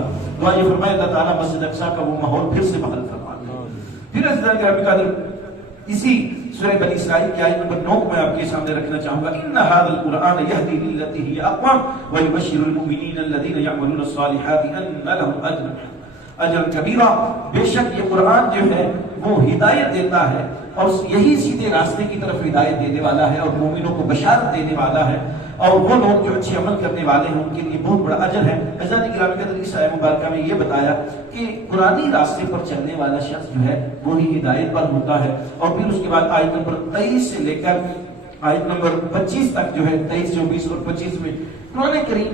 ہوگا. دعا یہ فرمائے اللہ تعالیٰ مسجد اقصی کا وہ ماحول پھر سے بحال فرما دے. پھر عزیزان کرام قدر اسی سورہ بنی اسرائیل کی آیت نمبر 9 کو میں آپ کے سامنے رکھنا چاہوں گا. ان هذا القرآن يهدي للتي هي اقوم ويبشر المؤمنين الذين يعملون الصالحات ان لهم اجر کبیرہ. بے شک یہ قرآن جو ہے وہ ہدایت دیتا ہے اور یہی سیدھے راستے کی طرف ہدایت دینے والا ہے اور مومنوں کو بشارت دینے والا ہے اور وہ لوگ جو اچھے عمل کرنے والے ہیں ان کے لیے بہت بڑا اجر ہے. عزیزان گرامی قدر اس آیت مبارکہ میں یہ بتایا کہ قرآنی راستے پر چلنے والا شخص جو ہے وہی ہدایت پر ہوتا ہے. اور پھر اس کے بعد آیت نمبر 23 سے لے کر آیت نمبر 25 تک جو ہے 23, 24 اور 25 میں قرآن کریم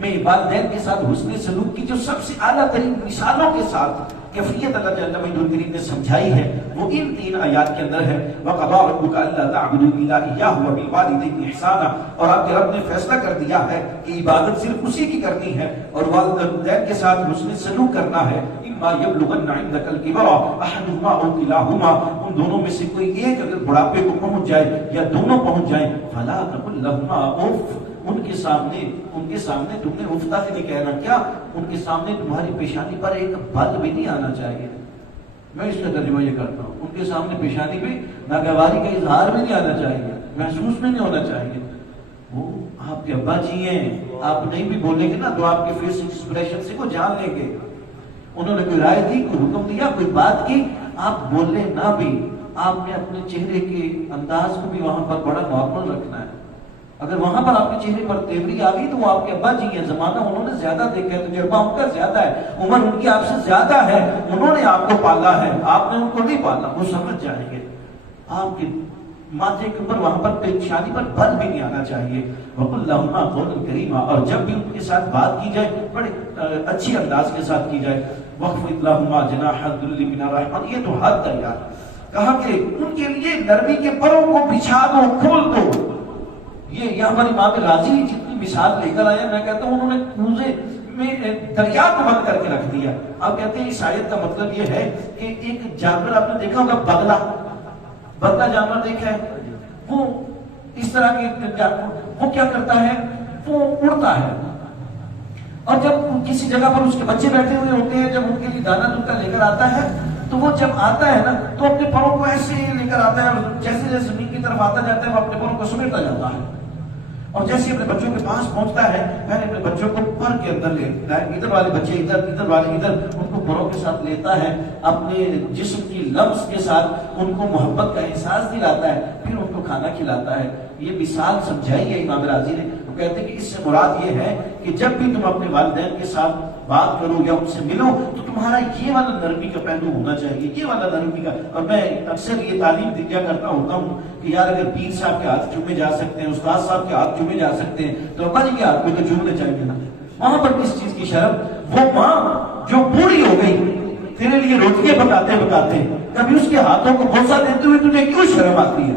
میں والدین کے ساتھ حسن سلوک کی جو سب سے اعلیٰ ترین مثالوں کے ساتھ کیفیت اللہ جل وعلا نے سمجھائی ہے وہ ان 3 آیات کے اندر ہے. وَقَضَىٰ رَبُّكَ أَلَّا تَعْبُدُوا إِلَّا إِيَّاهُ وَبِالْوَالِدَيْنِ إِحْسَانًا. اور آپ کے رب نے فیصلہ کر دیا ہے کہ عبادت صرف اسی کی کرنی ہے اور والدین کے ساتھ حسن سلوک کرنا ہے. إِمَّا يَبْلُغَنَّ عِندَكَ الْكِبَرَ أَحَدُهُمَا أَوْ كِلَاهُمَا. ان دونوں میں سے کوئی ایک اگر بڑھاپے کو پہنچ جائے یا دونوں پہنچ جائیں فَلَا تَقُل لَهُمَا أُفٍّ. ان کے سامنے تم نے اف تک نہیں کہنا. کیا ان کے سامنے تمہاری پیشانی پر ایک بل بھی نہیں آنا چاہیے. میں اس کا ترجمہ یہ کرتا ہوں ان کے سامنے پیشانی پہ ناگواری کا اظہار بھی نہیں آنا چاہیے, محسوس بھی نہیں ہونا چاہیے. وہ آپ کے ابا جی ہیں, آپ نہیں بھی بولیں گے نا تو آپ کے فیس ایکسپریشن سے وہ جان لیں گے. انہوں نے کوئی رائے دی, کوئی حکم دیا, کوئی بات کی, آپ بولیں نہ بھی آپ نے اپنے چہرے کے انداز کو بھی وہاں پر بڑا نارمل رکھنا ہے. اگر وہاں پر آپ کے چہرے پر تیوری آ گئی تو وہ آپ کے ابا جی ہیں, زمانہ انہوں نے زیادہ دیکھا ہے, تجربہ ان کا زیادہ ہے, عمر ان کی آپ سے زیادہ ہے, انہوں نے آپ کو پالا ہے, آپ نے ان کو نہیں پالا. وہ سمجھ جائیں گے. آپ کے ماتھے کے اوپر وہاں پر پیشانی پر بل بھی نہیں آنا چاہیے. وَقُلْ لَهُمَا قَوْلًا كَرِيمًا. اور جب بھی ان کے ساتھ بات کی جائے بڑے اچھی انداز کے ساتھ کی جائے. وَخْفِضْ لَهُمَا جَنَاحَ الذُّلِّ مِنَ الرَّحْمَةِ. یہ تو حد تیار کہا کہ ان کے لیے نرمی کے پروں کو بچھا دو, کھول دو. یہ ہماری امام راضی جتنی مثال لے کر آیا, میں کہتا ہوں انہوں نے کوزے میں دریا کو بند کر کے رکھ دیا. آپ کہتے ہیں اس آیت کا مطلب یہ ہے کہ ایک جانور آپ نے دیکھا ہوگا, بگلا جانور دیکھا ہے, وہ اس طرح کے وہ کیا کرتا ہے, وہ اڑتا ہے اور جب کسی جگہ پر اس کے بچے بیٹھے ہوئے ہوتے ہیں, جب ان کے لیے دانا دودھ لے کر آتا ہے تو وہ جب آتا ہے نا تو اپنے پروں کو ایسے لے کر آتا ہے اور جیسے جیسے زمین کی طرف آتا جاتا ہے وہ اپنے پروں کو سمیٹتا جاتا ہے. اور جیسے اپنے بچوں کے پاس پہنچتا ہے پہلے اپنے بچوں کو پر کے اندر لیتا ہے, ادھر والے بچے ادھر, ادھر والے ادھر, ان کو پروں کے ساتھ لیتا ہے, اپنے جسم کی لمس کے ساتھ ان کو محبت کا احساس دلاتا ہے, پھر ان کو کھانا کھلاتا ہے. یہ مثال سمجھائی ہے امام راضی نے. وہ کہتے ہیں کہ اس سے مراد یہ ہے کہ جب بھی تم اپنے والدین کے ساتھ بات کرو یا ان سے ملو تو تمہارا یہ والا نرمی کا پہلو ہونا چاہیے, یہ والا نرمی کا. اور میں اکثر یہ تعلیم دیا کرتا ہوتا ہوں کہ یار اگر پیر صاحب کے ہاتھ چومے جا سکتے ہیں, استاد صاحب کے ہاتھ چومے جا سکتے ہیں تو ابا جی کے ہاتھ میں تو چومنے چاہیے نا. وہاں پر کس چیز کی شرم؟ وہ ماں جو بوڑھی ہو گئی تیرے لیے روٹیاں پکاتے کبھی اس کے ہاتھوں کو بوسہ دیتے ہوئے تجھے کیوں شرم آتی ہے؟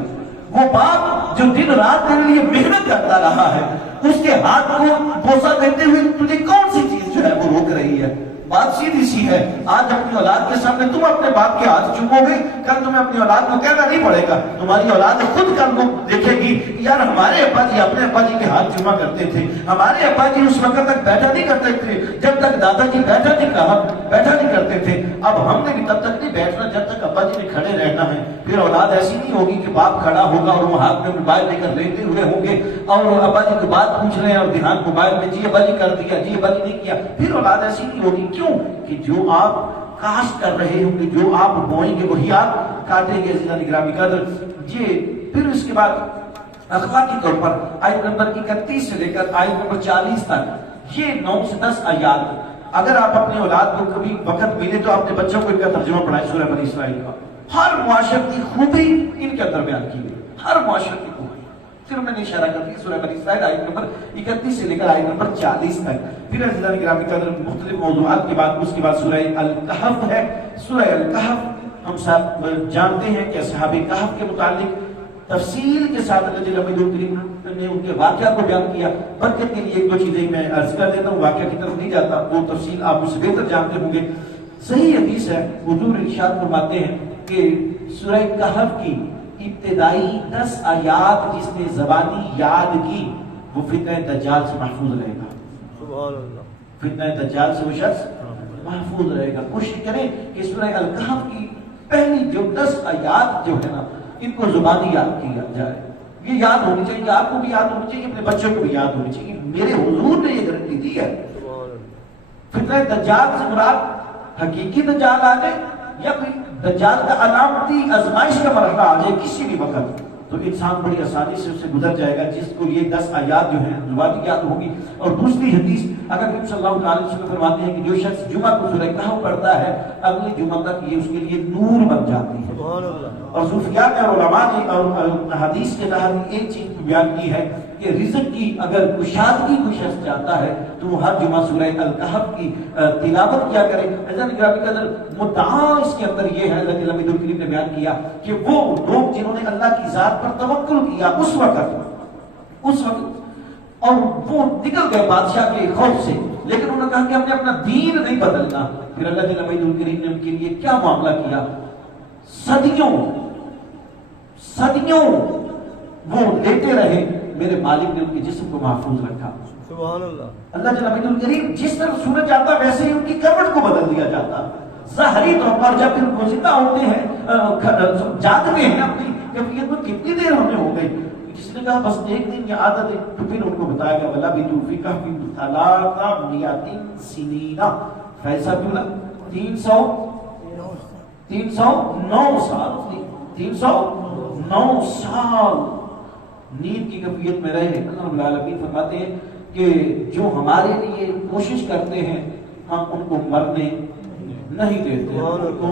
وہ باپ جو دن رات تیرے لیے محنت کرتا رہا ہے اس کے ہاتھ کو بوسہ دیتے ہوئے تجھے کون سی چیز جو ہے وہ روک رہی ہے؟ بات سیدھی سی ہے. آج اپنی اولاد کے سامنے تم اپنے باپ کے ہاتھ چومو گے, کل تمہیں اپنی اولاد کو کہنا نہیں پڑے گا. تمہاری اولاد خود کل کو دیکھے گی یار ہمارے ابا جی اپنے ابا جی کے ہاتھ چوما کرتے تھے, ہمارے ابا جی اس وقت تک بیٹھا نہیں کرتے تھے جب تک دادا جی بیٹھا نہیں کرتے تھے. اب ہم نے بھی تب تک نہیں بیٹھنا جب تک ابا جی نے کھڑے رہنا ہے. پھر اولاد ایسی نہیں ہوگی کہ باپ کھڑا ہوگا اور وہ ہاتھ میں موبائل لے کر لیتے ہوئے ہوں گے اور ابا جی کو بات پوچھ رہے ہیں اور دھیان موبائل میں, جی ابا جی کر دیا, جی ابا جی نہیں کیا. پھر اولاد ایسی نہیں ہوگی. کیوں کہ جو آپ کاشت کر رہے ہوں گے, جو آپ بوئیں گے وہی آپ کاٹیں گے. عزیزان گرامی قدر یہ پھر اس کے بعد اخلاقی طور پر آیت نمبر 31 سے لے کر آیت نمبر 40 تک یہ 9 سے 10 آیات, اگر آپ اپنے اولاد کو کبھی وقت ملے تو اپنے بچوں کو ان کا ترجمہ پڑھائیں سورہ بنی اسرائیل کا. ہر معاشرت کی خوبی ان کے اندر بیان کی گئی, ہر معاشرت کی خوبی. پھر میں نے اشارہ کر دیا سورہ بنی اسرائیل آیت نمبر 31 سے لے کر آیت نمبر 40 تک. پھر عزیزان گرامی قدر مختلف موضوعات کے بعد اس کے بعد سورہ الکہف ہے. سورہ الکہف ہم سب جانتے ہیں کہ اصحاب کہف کے متعلق تفصیل کے ساتھ اللہ جل وعلا نے ان کے واقعہ کو بیان کیا. برکت کے لیے ایک دو چیزیں میں عرض کر دیتا ہوں, واقعہ کی طرف نہیں جاتا, وہ تفصیل آپ مجھ سے بہتر جانتے ہوں گے. صحیح حدیث ہے, حضور ارشاد فرماتے ہیں کہ سورہ کہف کی ابتدائی 10 آیات جس نے زبانی یاد کی وہ فتنہ دجال سے محفوظ رہے گا. فتنہ دجال سے وہ شخص محفوظ رہے گا. کوشش کریں کہ سورہ الکہف کی پہلی جو 10 آیات جو ہے نا ان کو زبانی یاد کیا جائے. یہ یاد ہونی چاہیے، آپ کو بھی یاد ہونی چاہیے، اپنے بچوں کو بھی یاد ہونی چاہیے. میرے حضور نے یہ گارنٹی دی ہے. فتنہ دجال سے مراد حقیقی دجال آ جائے یا کوئی دجال کا علامتی آزمائش کا مرحلہ آ جائے کسی بھی وقت، تو انسان بڑی آسانی سے اس سے گزر جائے گا، جس کو یہ 10 آیات جو ہیں زبانی یاد ہوگی. اور دوسری حدیث اگر نبی صلی اللہ علیہ وسلم فرماتے ہیں کہ جو شخص جمعہ کو سورہ کہف پڑھتا ہے اگلے جمعہ تک یہ اس کے لیے نور بن جاتی ہے. اور صوفیاء نے اور علماء نے اور حدیث کے تحت ایک چیز بیان کی ہے کہ رزق کی اگر کشادگی کوئی شخص چاہتا ہے تو وہ ہر جمعہ سورہ الکہف کی تلاوت کیا کرے. عزیزان گرامی قدر مدعا اس کے اندر یہ ہے، اللہ تعالیٰ کریم نے بیان کیا کہ وہ لوگ جنہوں نے اللہ کی ذات پر توکل کیا اس وقت اور وہ نکل گئے بادشاہ کے خوف سے، لیکن انہوں نے کہا کہ ہم نے اپنا دین نہیں بدلنا. پھر اللہ تعالیٰ کریم نے ان کے لیے کیا معاملہ کیا؟ صدیوں وہ لیتے رہے، میرے مالک نے ان کے جسم کو محفوظ رکھا. سبحان اللہ. اللہ جل کریم جس طرح سورج آتا ویسے ہی ان کی کروٹ کو بدل دیا جاتا. ظاہری طور پر جب پھر وہ زندہ ہوتے ہیں جاگتے ہیں اپنی کیفیت میں کتنی دیر ہمیں ہو گئی. جس نے کہا بس ایک دن یہ عادت ہے، تو پھر ان کو بتایا گیا ولا بدوفی کا بھی ثلاثہ میاتین سنین. فیصلہ کیوں نا 309 سال نیند کی کیفیت میں رہے. اللہ رب العالمین فرماتے ہیں کہ جو ہمارے لیے کوشش کرتے ہیں ہم ان کو مرنے نہیں دیتے، ان کو